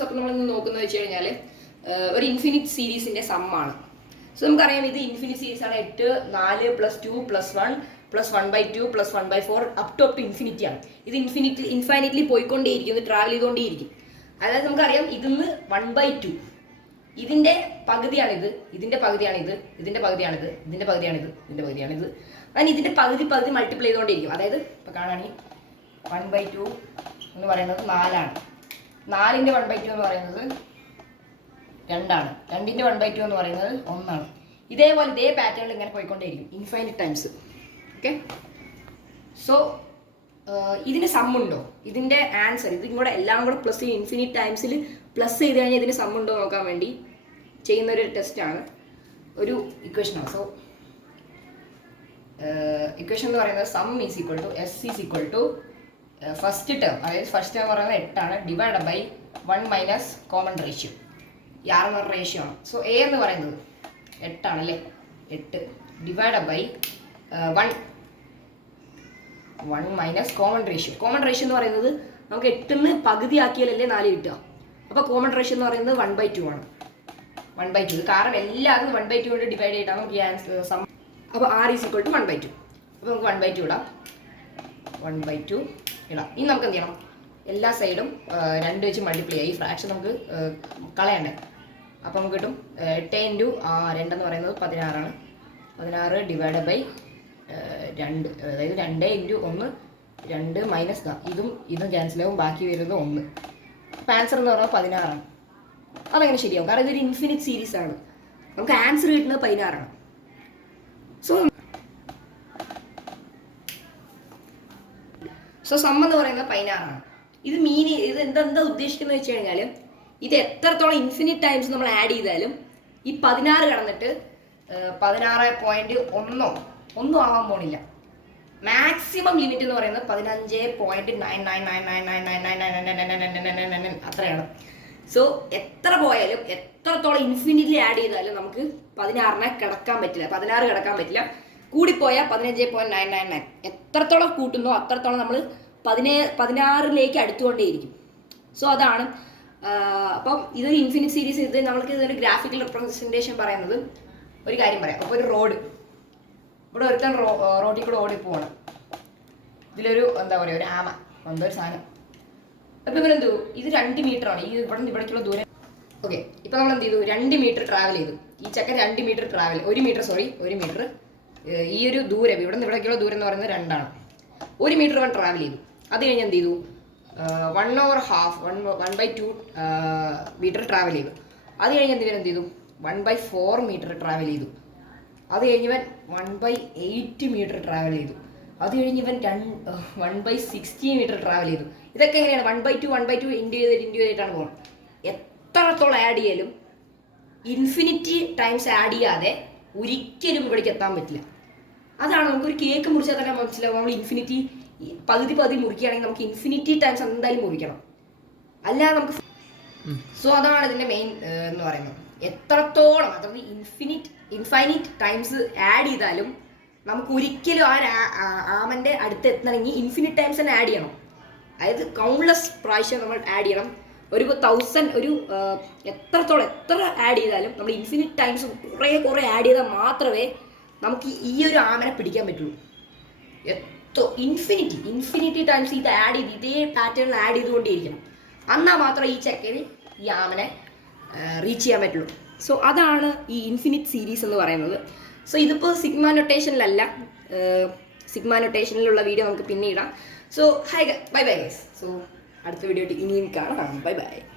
Problems ഒക്കെ നമ്മൾ നോക്കുന്നത് വെച്ച് കഴിഞ്ഞാൽ ഒരു ഇൻഫിനിറ്റ് സീരീസിന്റെ സമ്മാണ്. സോ നമുക്കറിയാം ഇത് ഇൻഫിനിറ്റ് സീരീസ് ആണ്. 8 4 +2 +1 +1/2 +1/4 അപ് ടു ഇൻഫിനിറ്റി ആണ്. ഇത് ഇൻഫൈനിറ്റ്ലി പോയിക്കൊണ്ടേയിരിക്കും, ഇത് ട്രാവൽ ചെയ്തുകൊണ്ടേയിരിക്കും. അതായത് നമുക്കറിയാം ഇതിന്ന് 1/2 ഇതിന്റെ പകുതിയാണിത്, ഇതിന്റെ പകുതിയാണിത്, ഇതിന്റെ പകുതിയാണിത്, ഇതിന്റെ പകുതിയാണിത്, ഇതിന്റെ പകുതിയാണിത്. അങ്ങനെ ഇതിന്റെ പകുതി മൾട്ടിപ്ലൈ ചെയ്തുകൊണ്ടിരിക്കും. അതായത് ഇപ്പൊ കാണുകയാണെങ്കിൽ 1/2 എന്ന് പറയുന്നത് 4ആണ്, 4ന്റെ 1/2 എന്ന് പറയുന്നത് 2ആണ്, 2ന്റെ 1/2 എന്ന് പറയുന്നത് 1ആണ്. ഇതേപോലെ ഇതേ പാറ്റേണിൽ ഇങ്ങനെ പോയിക്കൊണ്ടേയിരിക്കും ഇൻഫൈനിറ്റ് ടൈംസ്. ഓക്കെ, സോ ഇതിന് സമ്മുണ്ടോ, ഇതിന്റെ ആൻസർ ഇതിനും കൂടെ എല്ലാം കൂടെ പ്ലസ് ഇൻഫിനിറ്റ് ടൈംസിൽ പ്ലസ് ചെയ്ത് കഴിഞ്ഞാൽ ഇതിന് സമ്മുണ്ടോ നോക്കാൻ വേണ്ടി ചെയ്യുന്ന ഒരു ടെസ്റ്റാണ്, ഒരു ഇക്വേഷനാണ്. സോ ഇക്വേഷൻ എന്ന് പറയുന്നത് sum is equal to S is equal to first term, അതായത് ഫസ്റ്റ് ടേം പറയുന്നത് 8 ആണ്, ഡിവൈഡ് ബൈ 1 - കോമൺ റേഷ്യോ. ഈ 6 എന്ന് പറഞ്ഞ റേഷ്യോ ആണ്. സോ എ എന്ന് പറയുന്നത് 8 ആണല്ലേ, 8 divide by 1 - common ratio. Common ratio എന്ന് പറയുന്നത് നമുക്ക് 8ന്ന് പകുതി ആക്കിയാലല്ലേ 4 കിട്ടുക. അപ്പോൾ കോമൺ റേഷ്യോ എന്ന് പറയുന്നത് 1/2 ആണ്. 1/2 കാരണം എല്ലാവരും 1/2 കൊണ്ട് ഡിവൈഡ് ചെയ്തിട്ടാണ് നമുക്ക് ഈ ആൻസർ സം. അപ്പോൾ r ഈസ് ഈക്വൽ ടു 1/2. അപ്പോൾ നമുക്ക് 1/2 ഇടാം, 1/2 ഇടാം. ഇനി നമുക്ക് എന്ത് ചെയ്യണം, എല്ലാ സൈഡും 2 വെച്ച് മൾട്ടിപ്ലൈ ചെയ്യാം. ഈ ഫ്രാക്ഷൻ നമുക്ക് കളയണ്ടേ. അപ്പോൾ നമുക്ക് കിട്ടും 8 × 2 എന്ന് പറയുന്നത് 16 ആണ്. 16 ഡിവൈഡ് ബൈ 2, അതായത് 2 × 1 2 മൈനസ് ഇതും ക്യാൻസൽ ആവും, ബാക്കി വരുന്നത് 1. അപ്പോൾ ആൻസർ എന്ന് പറയുന്നത് 16 ആണ്. അതെങ്ങനെ ശരിയാവും, കാരണം ഇതൊരു ഇൻഫിനിറ്റ് സീരീസ് ആണ്. നമുക്ക് ആൻസർ കിട്ടുന്നത് 16 ആണ്. സോ സം എന്ന് പറയുന്നത് 16 ആണ്. ഇത് ഇത് എന്താ ഉദ്ദേശിക്കുന്നത് വെച്ച് കഴിഞ്ഞാൽ ഇത് എത്രത്തോളം ഇൻഫിനിറ്റ് ടൈംസ് നമ്മൾ ആഡ് ചെയ്താലും ഈ 16 കടന്നിട്ട് 16.1 ആവാൻ പോണില്ല. മാക്സിമം ലിമിറ്റ് എന്ന് പറയുന്നത് 15.999999999 അത്രയാണ്. സോ എത്ര പോയാലും എത്രത്തോളം ഇൻഫിനിറ്റ്ലി ആഡ് ചെയ്താലും നമുക്ക് 16നെ കിടക്കാൻ പറ്റില്ല, 16 കിടക്കാൻ പറ്റില്ല. കൂടിപ്പോയാൽ 15.999. എത്രത്തോളം കൂട്ടുന്നോ അത്രത്തോളം നമ്മൾ 16ലേക്ക് അടുത്തുകൊണ്ടേയിരിക്കും. സോ അതാണ്. അപ്പം ഇതൊരു ഇൻഫിനിറ്റ് സീരീസ്. ഇത് നമ്മൾക്ക് ഇതൊരു ഗ്രാഫിക്കൽ റെപ്രസെൻറ്റേഷൻ പറയുന്നത് ഒരു കാര്യം പറയാം. അപ്പോൾ ഒരു റോഡ്, ഇവിടെ ഒരുത്തൻ റോഡിൽ കൂടെ ഓടിപ്പോവാണ്. ഇതിലൊരു എന്താ പറയുക, ഒരു ആമ എന്തോ ഒരു സാധനം. അപ്പോൾ ഇവരെന്തു, ഇത് 2 മീറ്ററാണ് ഈ ഇവിടെ നിന്ന് ഇവിടേക്കുള്ള ദൂരം. ഓക്കെ, ഇപ്പോൾ നമ്മൾ എന്ത് ചെയ്തു, 2 മീറ്റർ ട്രാവൽ ചെയ്തു. ഈ ചക്കൻ 2 മീറ്റർ ട്രാവൽ, 1 മീറ്റർ ഈ ഒരു ദൂരം ഇവിടെ നിന്ന് ഇവിടേക്കുള്ള ദൂരം എന്ന് പറയുന്നത് 2 ആണ്. 1 മീറ്റർ അവൻ ട്രാവൽ ചെയ്തു. അത് കഴിഞ്ഞ് എന്ത് ചെയ്തു, 1/2 മീറ്റർ ട്രാവൽ ചെയ്തു. അത് കഴിഞ്ഞ് എന്ത് ചെയ്തു, 1/4 മീറ്റർ ട്രാവൽ ചെയ്തു. അത് കഴിഞ്ഞവൻ 1/8 മീറ്റർ ട്രാവൽ ചെയ്തു. അത് കഴിഞ്ഞവൻ 1/60 മീറ്റർ ട്രാവൽ ചെയ്തു. ഇതൊക്കെ എങ്ങനെയാണ് 1/2 ഇൻറ്റു ചെയ്തിട്ടാണ് പോകുന്നത്. എത്രത്തോളം ആഡ് ചെയ്യലും ഇൻഫിനിറ്റി ടൈംസ് ആഡ് ചെയ്യാതെ ഒരിക്കലും ഇവിടേക്ക് എത്താൻ പറ്റില്ല. അതാണ് നമുക്കൊരു കേക്ക് മുറിച്ചാൽ തന്നെ മനസ്സിലാവും, നമ്മൾ ഇൻഫിനിറ്റി പകുതി മുറിക്കുകയാണെങ്കിൽ നമുക്ക് ഇൻഫിനിറ്റി ടൈംസ് എന്തായാലും മുറിക്കണം, അല്ലാതെ നമുക്ക്. സോ അതാണ് ഇതിൻ്റെ മെയിൻ എന്ന് പറയുന്നത്. എത്രത്തോളം അതായത് ഇൻഫൈനിറ്റ് ടൈംസ് ആഡ് ചെയ്താലും നമുക്ക് ഒരിക്കലും ആമൻ്റെ അടുത്ത് എത്തണമെങ്കിൽ ഇൻഫിനിറ്റ് ടൈംസ് തന്നെ ആഡ് ചെയ്യണം. അതായത് കൗണ്ട്ലെസ് പ്രാവശ്യം നമ്മൾ ആഡ് ചെയ്യണം. ഒരു 1000 എത്ര ആഡ് ചെയ്താലും നമ്മൾ ഇൻഫിനിറ്റ് ടൈംസ് കുറേ ആഡ് ചെയ്താൽ മാത്രമേ നമുക്ക് ഈ ഒരു ആമനെ പിടിക്കാൻ പറ്റുള്ളൂ. ഇൻഫിനിറ്റി ടൈംസ് ഇത് ആഡ് ചെയ്ത് ഇതേ പാറ്റേണിൽ ആഡ് ചെയ്തുകൊണ്ടേയിരിക്കണം. എന്നാൽ മാത്രമേ ഈ ചക്കന് ഈ ആമനെ റീച്ച് ചെയ്യാൻ പറ്റുള്ളൂ. സോ അതാണ് ഈ ഇൻഫിനിറ്റ് സീരീസ് എന്ന് പറയുന്നത്. സോ ഇതിപ്പോൾ സിഗ്മ നൊട്ടേഷനിലല്ല, സിഗ്മ നൊട്ടേഷനിലുള്ള വീഡിയോ നമുക്ക് പിന്നെ ഇടാം. So bye guys. സോ അടുത്ത വീഡിയോ ഇനിയും കാണാം. ബൈ.